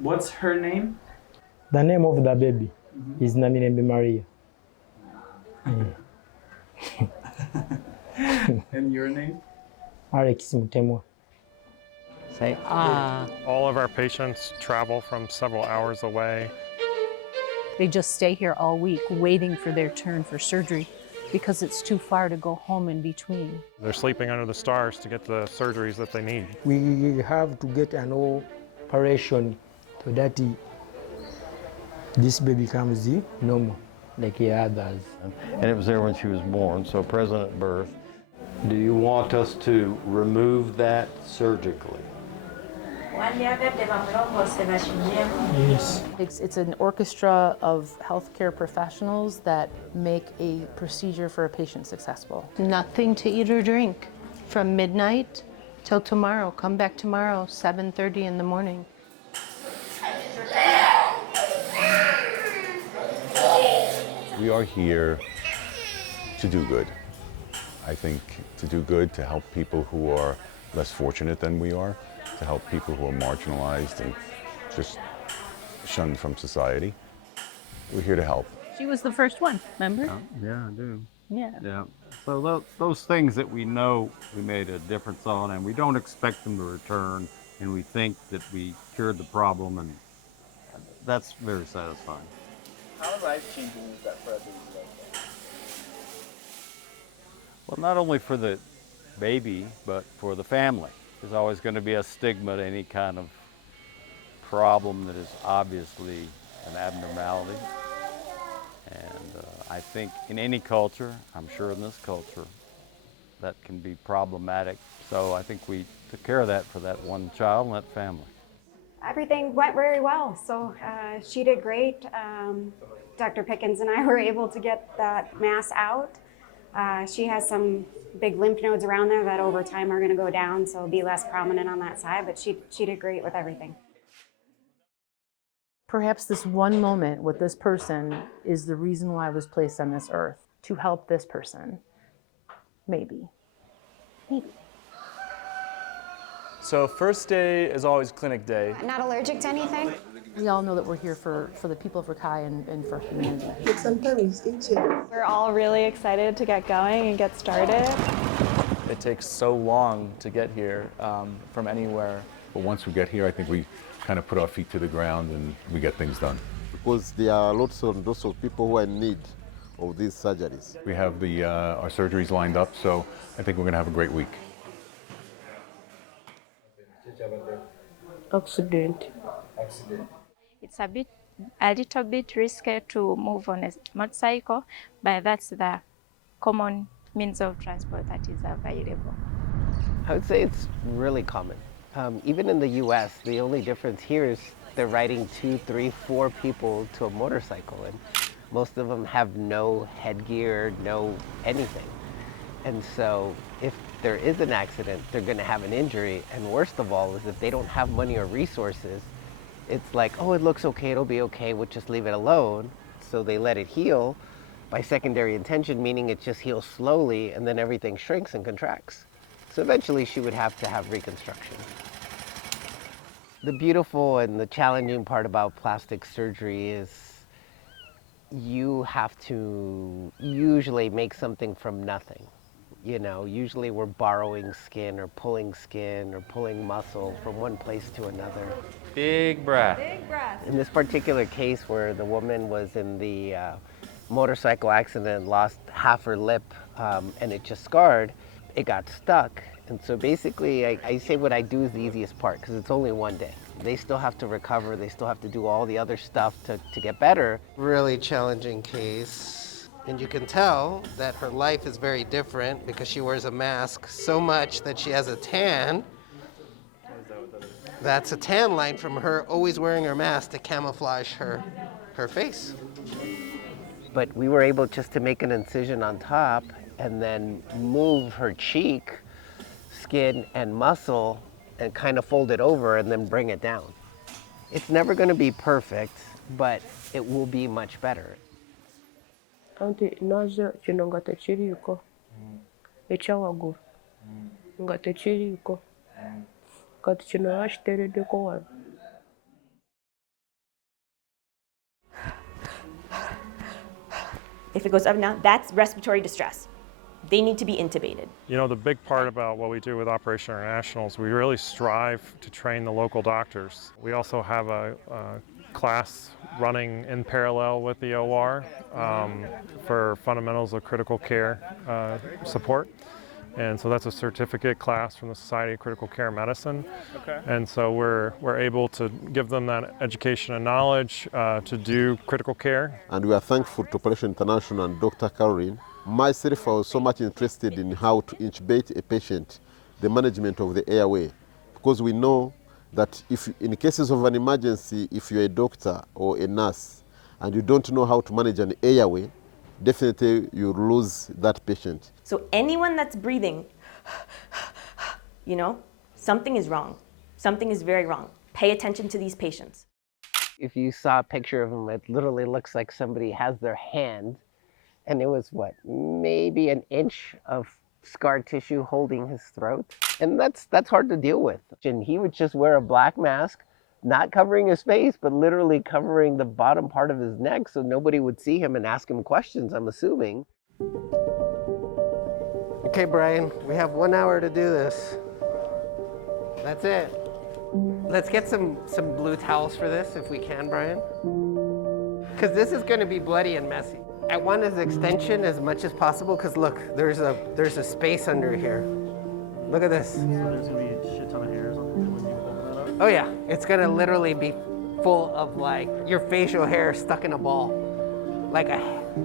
What's her name? The name of the baby is Namirembe Maria. And your name? Alex Mutemwa. Say, ah. All of our patients travel from several hours away. They just stay here all week waiting for their turn for surgery because it's too far to go home in between. They're sleeping under the stars to get the surgeries that they need. We have to get an operation so that this baby becomes normal, like the others. And it was there when she was born, so present at birth. Do you want us to remove that surgically? Yes. It's an orchestra of healthcare professionals that make a procedure for a patient successful. Nothing to eat or drink from midnight till tomorrow. Come back tomorrow, 7:30 in the morning. We are here to do good. I think to do good, to help people who are less fortunate than we are, to help people who are marginalized and just shunned from society. We're here to help. She was the first one, remember? Yeah, I do. Yeah. Yeah. So those things that we know we made a difference on, and we don't expect them to return, and we think that we cured the problem, and that's very satisfying. How life-changing is that for a baby like that? Well, not only for the baby, but for the family. There's always going to be a stigma to any kind of problem that is obviously an abnormality. And I think in any culture, I'm sure in this culture, that can be problematic. So I think we took care of that for that one child and that family. Everything went very well. So she did great. Dr. Pickens and I were able to get that mass out. She has some big lymph nodes around there that over time are going to go down, so it'll be less prominent on that side, but she did great with everything. Perhaps this one moment with this person is the reason why I was placed on this earth, to help this person. Maybe. Maybe. So first day is always clinic day. Not allergic to anything? We all know that we're here for the people of Rakai and for humanity. We're all really excited to get going and get started. It takes so long to get here from anywhere. But once we get here, I think we kind of put our feet to the ground and we get things done. Because there are lots of people who are in need of these surgeries. We have our surgeries lined up, so I think we're going to have a great week. Accident. It's a little bit risky to move on a motorcycle, but that's the common means of transport that is available. I would say it's really common. Even in the US, the only difference here is they're riding 2, 3, 4 people to a motorcycle, and most of them have no headgear, no anything. And so if there is an accident, they're going to have an injury. And worst of all is if they don't have money or resources, it's like, oh, it looks okay, it'll be okay, we'll just leave it alone. So they let it heal by secondary intention, meaning it just heals slowly and then everything shrinks and contracts. So eventually she would have to have reconstruction. The beautiful and the challenging part about plastic surgery is you have to usually make something from nothing. You know, usually we're borrowing skin or pulling muscle from one place to another. Big breath. Big breath. In this particular case where the woman was in the motorcycle accident, lost half her lip, and it just scarred, it got stuck. And so basically I say what I do is the easiest part because it's only one day. They still have to recover. They still have to do all the other stuff to get better. Really challenging case. And you can tell that her life is very different because she wears a mask so much that she has a tan. That's a tan line from her always wearing her mask to camouflage her face. But we were able just to make an incision on top and then move her cheek, skin, and muscle and kind of fold it over and then bring it down. It's never going to be perfect, but it will be much better. Anti nausea chinongata chiriko. Echawago. Ngata chiriko. Kat chinoash tere de koan. If it goes up and down, that's respiratory distress. They need to be intubated. You know, the big part about what we do with Operation International is we really strive to train the local doctors. We also have a class running in parallel with the OR for fundamentals of critical care support. And so that's a certificate class from the Society of Critical Care Medicine. Okay. And so we're able to give them that education and knowledge to do critical care. And we are thankful to Operation International and Dr. Caroline. Myself, I was so much interested in how to intubate a patient, the management of the airway, because we know that if in cases of an emergency, if you're a doctor or a nurse and you don't know how to manage an airway, definitely you lose that patient. So anyone that's breathing, you know, something is wrong. Something is very wrong. Pay attention to these patients. If you saw a picture of him, it literally looks like somebody has their hand, and it was what, maybe an inch of scar tissue holding his throat. And that's hard to deal with. And he would just wear a black mask, not covering his face, but literally covering the bottom part of his neck so nobody would see him and ask him questions, I'm assuming. Okay, Brian, we have 1 hour to do this. That's it. Let's get some blue towels for this if we can, Brian. Because this is going to be bloody and messy. I want his extension as much as possible because look, there's a space under here. Look at this. So there's gonna be a shit ton of hairs on it when you open that up? Oh yeah, it's gonna literally be full of like your facial hair stuck in a ball. Like a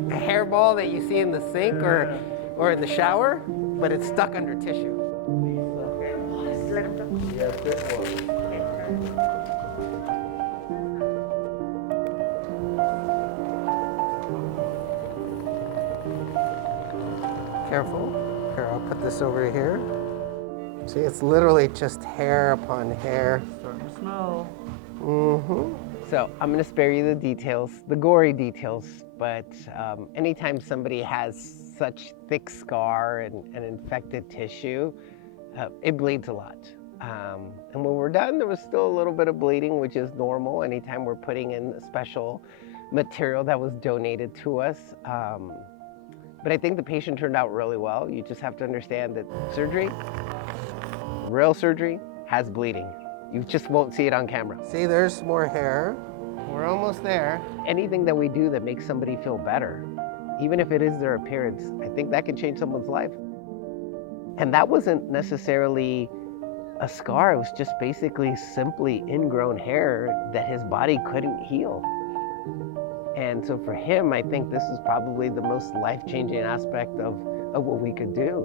hairball that you see in the sink or in the shower, but it's stuck under tissue. Just let him talk. Yes, that one. Careful. Here, I'll put this over here. See, it's literally just hair upon hair. Starting to smell. Mm-hmm. So I'm gonna spare you the details, the gory details, but anytime somebody has such thick scar and infected tissue, it bleeds a lot. And when we're done, there was still a little bit of bleeding, which is normal anytime we're putting in special material that was donated to us. But I think the patient turned out really well. You just have to understand that surgery, real surgery, has bleeding. You just won't see it on camera. See, there's more hair. We're almost there. Anything that we do that makes somebody feel better, even if it is their appearance, I think that can change someone's life. And that wasn't necessarily a scar. It was just basically simply ingrown hair that his body couldn't heal. And so for him, I think this is probably the most life-changing aspect of what we could do.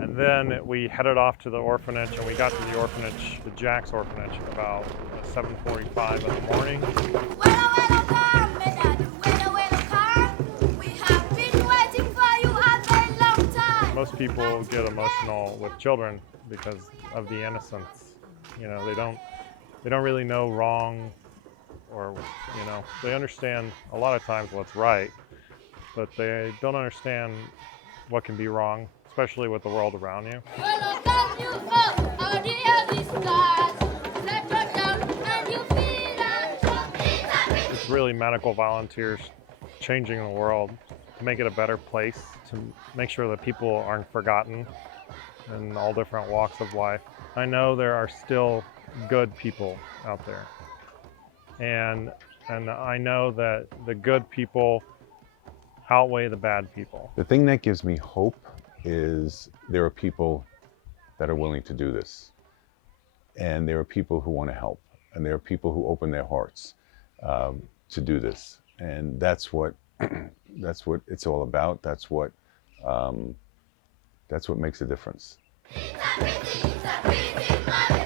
And then we headed off to the orphanage, and we got to the orphanage, the Jack's orphanage, about 7:45 in the morning. Most people get emotional with children because of the innocence. You know, they don't really know wrong, or you know, they understand a lot of times what's right, but they don't understand what can be wrong, especially with the world around you. It's really medical volunteers changing the world to make it a better place, to make sure that people aren't forgotten in all different walks of life. I know there are still good people out there, and I know that the good people outweigh the bad people. The thing that gives me hope is there are people that are willing to do this. And there are people who want to help. And there are people who open their hearts to do this. And that's what it's all about. That's what makes a difference. It's a pretty